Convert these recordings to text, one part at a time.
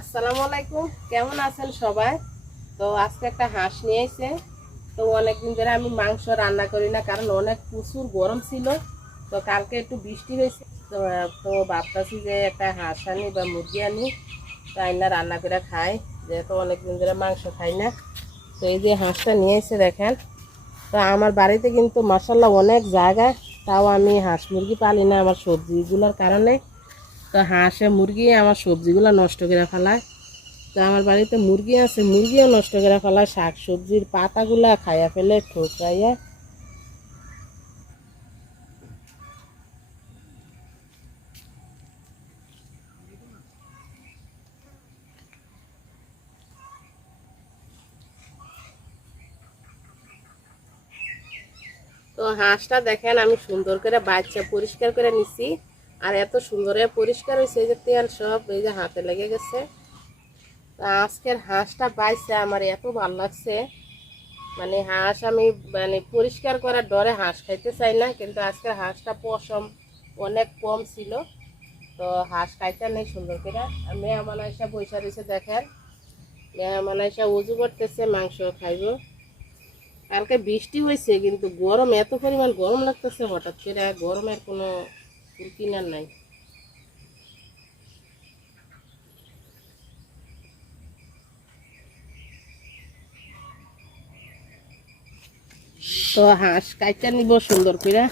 আসসালামু আলাইকুম। কেমন আছেন সবাই? তো আজকে একটা হাঁস নিয়ে এসে তো অনেকদিন ধরে আমি মাংস রান্না করি না, কারণ অনেক প্রচুর গরম ছিল। তো কালকে একটু বৃষ্টি হয়েছে। তো তো ভাবতেছি যে একটা হাঁস আনি বা মুরগি আনি তাই না রান্না করে খাই। যেহেতু অনেকদিন ধরে মাংস খাই না। তো এই যে হাঁসটা নিয়ে এসে দেখেন। তো আমার বাড়িতে কিন্তু মাসাল্লাহ অনেক জায়গা, তাও আমি হাঁস মুরগি পালি না আমার সবজিগুলোর কারণে। তো হাঁসে মুরগি, আমার সবজিগুলো নষ্ট করে ফেলায়। তো আমার বাড়িতে মুরগি আছে, মুরগিও নষ্ট করে ফেলায়। শাক সবজির পাতাগুলা খাইয়া ফেলে, ঠোকরাইয়া। তো হাঁসটা দেখেন, আমি সুন্দর করে বাচ্চা পরিষ্কার করে নিছি। আর এত সুন্দর পরিষ্কার হয়েছে যে তেল সব, এই যে হাতে লেগে গেছে। তা আজকের হাঁসটা বাইছে আমার, এত ভালো লাগছে। মানে হাঁস আমি মানে পরিষ্কার করার ডরে হাঁস খাইতে চাই না, কিন্তু আজকের হাঁসটা পশম অনেক কম ছিল। তো হাঁস খাইতে নেই সুন্দর করে। আর মেহমান আইসা বৈশা রয়েছে, দেখেন। মেহমান আইসা উজু করতেছে, মাংস খাইব। কালকে বৃষ্টি হয়েছে কিন্তু গরম, এত পরিমাণ গরম লাগতেছে হঠাৎ করে। গরমের কোনো কিনার নাই। তো হাঁস কাইটা নিব সুন্দর করে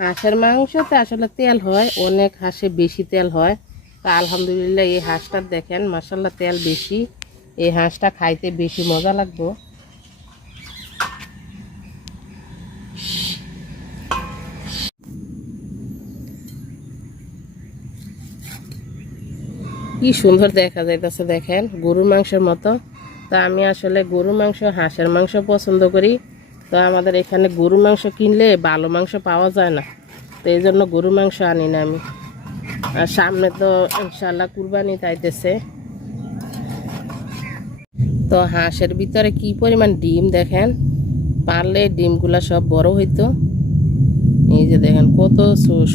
হাঁসের মাংসতে আসলে তেল হয়, অনেক হাঁসে বেশি তেল হয়। তা আলহামদুলিল্লাহ এই হাঁসটা দেখেন মাসাল্লাহ তেল বেশি। এই হাঁসটা খাইতে বেশি মজা লাগবে। কি সুন্দর দেখা যাইতেছে দেখেন, গরুর মাংসের মতো। তা আমি আসলে গরুর মাংস, হাঁসের মাংস পছন্দ করি। তো আমাদের এখানে গরু মাংস কিনলে ভালো মাংস পাওয়া যায় না। তো এই জন্য গরু মাংস আনি না আমি। আর সামনে তো ইনশাল্লাহ কুরবানি তাইতেছে। তো হাঁসের ভিতরে কি পরিমাণ ডিম দেখেন? পারলে ডিমগুলা সব বড় হইতো। এই যে দেখেন, কত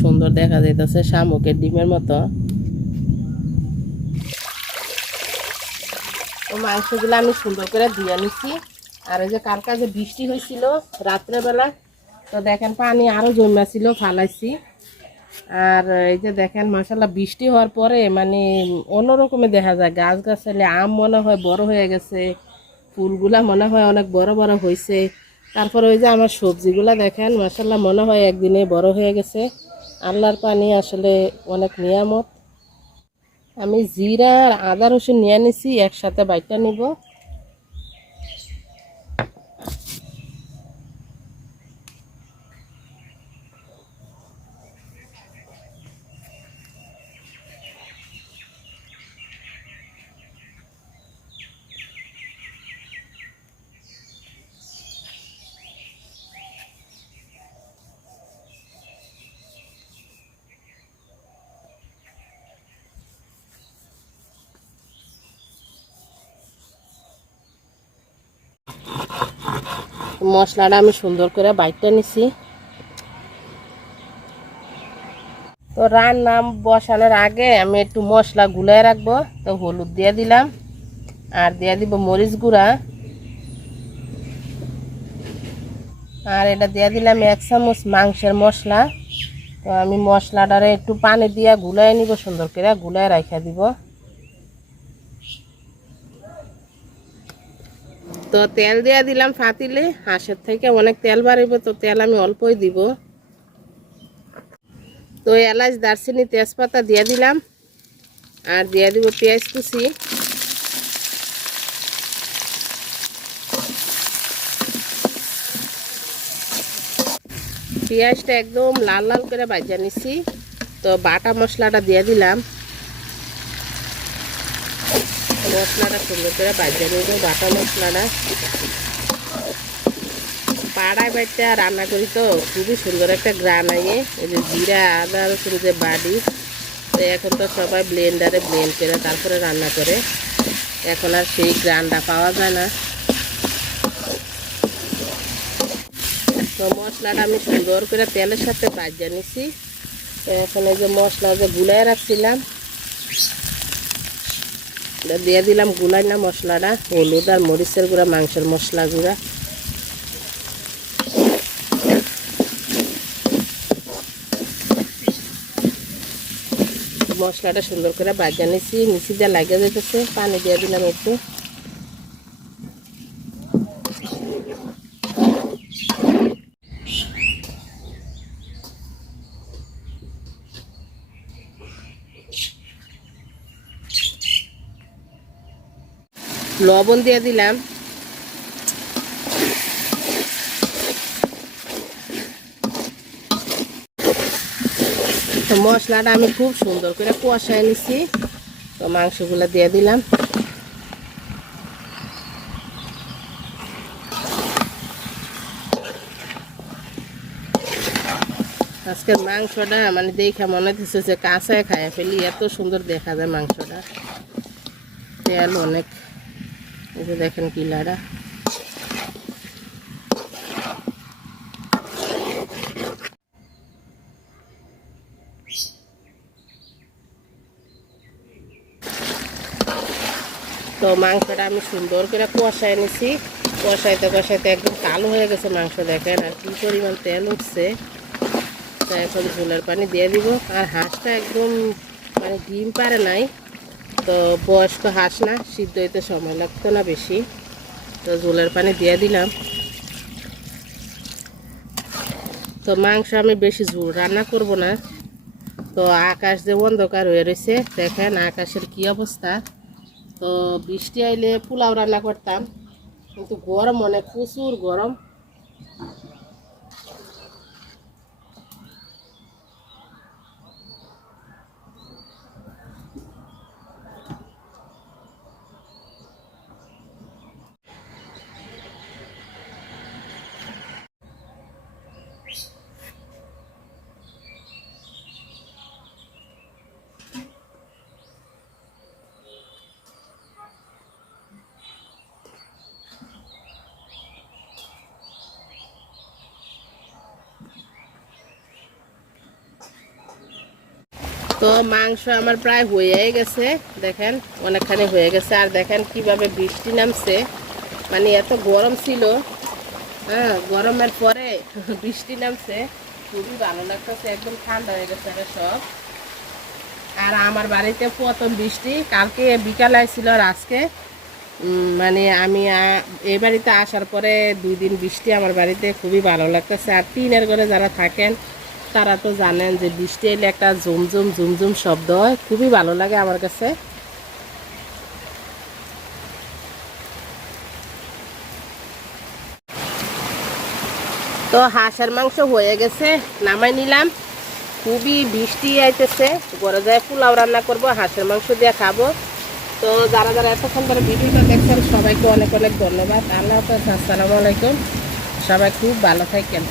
সুন্দর দেখা যাইতেছে শামুকের ডিমের মতো। মাংসগুলো আমি সুন্দর করে ধুয়ে নিচ্ছি আর ওই যে কালকা যে বৃষ্টি হয়েছিল রাত্রেবেলা, তো দেখেন পানি আরও জন্মাছিল, ফালাইছি। আর এই যে দেখেন মাসাল্লাহ বৃষ্টি হওয়ার পরে মানে অন্যরকমে দেখা যায়। গাছ গাছালে আম মনে হয় বড় হয়ে গেছে, ফুলগুলা মনে হয় অনেক বড় বড় হয়েছে তারপরে ওই যে আমার সবজিগুলা দেখেন মাসাল্লাহ মনে হয় একদিনে বড় হয়ে গেছে। আল্লাহর পানি আসলে অনেক নিয়ামত। আমি জিরা আর আদা রসুন নিয়ে নিছি একসাথে বাইটা নিব। মশলাটা আমি সুন্দর করে বাইটটা নিছি। তো রান্না বসানোর আগে আমি একটু মশলা গুলাই রাখব, তো হলুদ দিয়ে দিলাম, আর দিয়ে দিব মরিচ গুঁড়া। আর এটা দিয়ে দিলাম এক চামচ মাংসের মশলা। তো আমি মশলাটারে একটু পানি দিয়ে গুলাই নিব, সুন্দর করে গুলাই রাখা দিব। তো তেল দিয়ে দিলাম ফাতিলে। হাঁসের থেকে অনেক তেল বাড়িব তো তেল আমি অল্পই দিব। তো এলাচ, দারচিনি, তেজপাতা দিয়ে দিলাম। আর দিয়ে দিব পেঁয়াজ কুচি। পেঁয়াজটা একদম লাল লাল করে ভাজা নিছি। তো বাটা মশলাটা দিয়ে দিলাম। মশলাটা সুন্দর করে বাজিয়ে নেব, বাটা মশলাটা। পাড়ায় বাড়িটা রান্না করি তো, খুবই সুন্দর একটা গ্রান আগে এই যে জিরা, আদা, রসুন, যে বাড়ি তো এখন তো সবাই ব্লেন্ডারে ব্লেন্ড করে তারপরে রান্না করে। এখন আর সেই গ্রানটা পাওয়া যায় না। তো মশলাটা আমি সুন্দর করে তেলের সাথে বাজিয়ে নিছি। তো এখন এই যে মশলা যে গুলাই রাখছিলাম দিয়ে দিলাম গুলাই না মশলাটা, হলুদ আর মরিচের গুঁড়া, মাংসের মশলা গুঁড়া। মশলাটা সুন্দর করে বাজা নিছি নিচি দিয়ে লাগিয়ে যেতেছে পানি দিয়ে দিলাম একটু। লবণ দিয়ে দিলাম। মশলাটা আমি খুব সুন্দর করে কষায় নিছি। তো মাংসগুলো দিয়ে দিলাম। আজকের মাংসটা মানে দেখে মনে হচ্ছে যে কাঁচায় খায় ফেলি, এত সুন্দর দেখা যায় মাংসটা। তেল অনেক। এই যে দেখেন কিলাটা তো মাংসটা আমি সুন্দর করে কষায় নিছি। কষাইতে কষাইতে একদম কালো হয়ে গেছে মাংস, দেখেন, আর কি পরিমাণ তেল উঠছে। তো এখন ঝোলের পানি দিয়ে দিব। আর হাঁসটা একদম মানে ডিম পারে নাই। তো বয়স্ক হাঁস না, সিদ্ধ হইতে সময় লাগতো না বেশি। তো জোলের পানি দিয়ে দিলাম। তো মাংস আমি বেশি ঝোল রান্না করব না। তো আকাশ যে অন্ধকার হয়ে রয়েছে দেখেন আকাশের কি অবস্থা। তো বৃষ্টি আইলে পোলাও রান্না করতাম, কিন্তু গরম অনেক প্রচুর গরম। তো মাংস আমার প্রায় হয়ে গেছে, দেখেন, অনেকখানি হয়ে গেছে। আর দেখেন কীভাবে বৃষ্টি নামছে। মানে এত গরম ছিল। হ্যাঁ গরমের পরে বৃষ্টি নামছে। খুবই ভালো লাগতেছে, একদম ঠান্ডা হয়ে গেছে সব। আর আমার বাড়িতে প্রথম বৃষ্টি, কালকে বিকাল আসছিল আর আজকে। মানে আমি এই বাড়িতে আসার পরে দুই দিন বৃষ্টি আমার বাড়িতে খুবই ভালো লাগতেছে। আর টিনের ঘরে যারা থাকেন তারা তো জানেন যে বৃষ্টি এলে একটা ঝুমঝুম ঝুমঝুম শব্দ হয়। খুবই ভালো লাগে আমার কাছে। তো হাঁসের মাংস হয়ে গেছে, নামাই নিলাম। খুবই বৃষ্টি আইতেছে, ঘরে যায় পোলাও রান্না করব, হাঁসের মাংস দিয়ে খাব। তো যারা যারা এতক্ষণ ধরে ভিডিওটা দেখছেন, সবাইকে অনেক অনেক ধন্যবাদ। আল্লাহ হাফেজ, আসসালামু আলাইকুম। সবাই খুব ভালো থাকেন।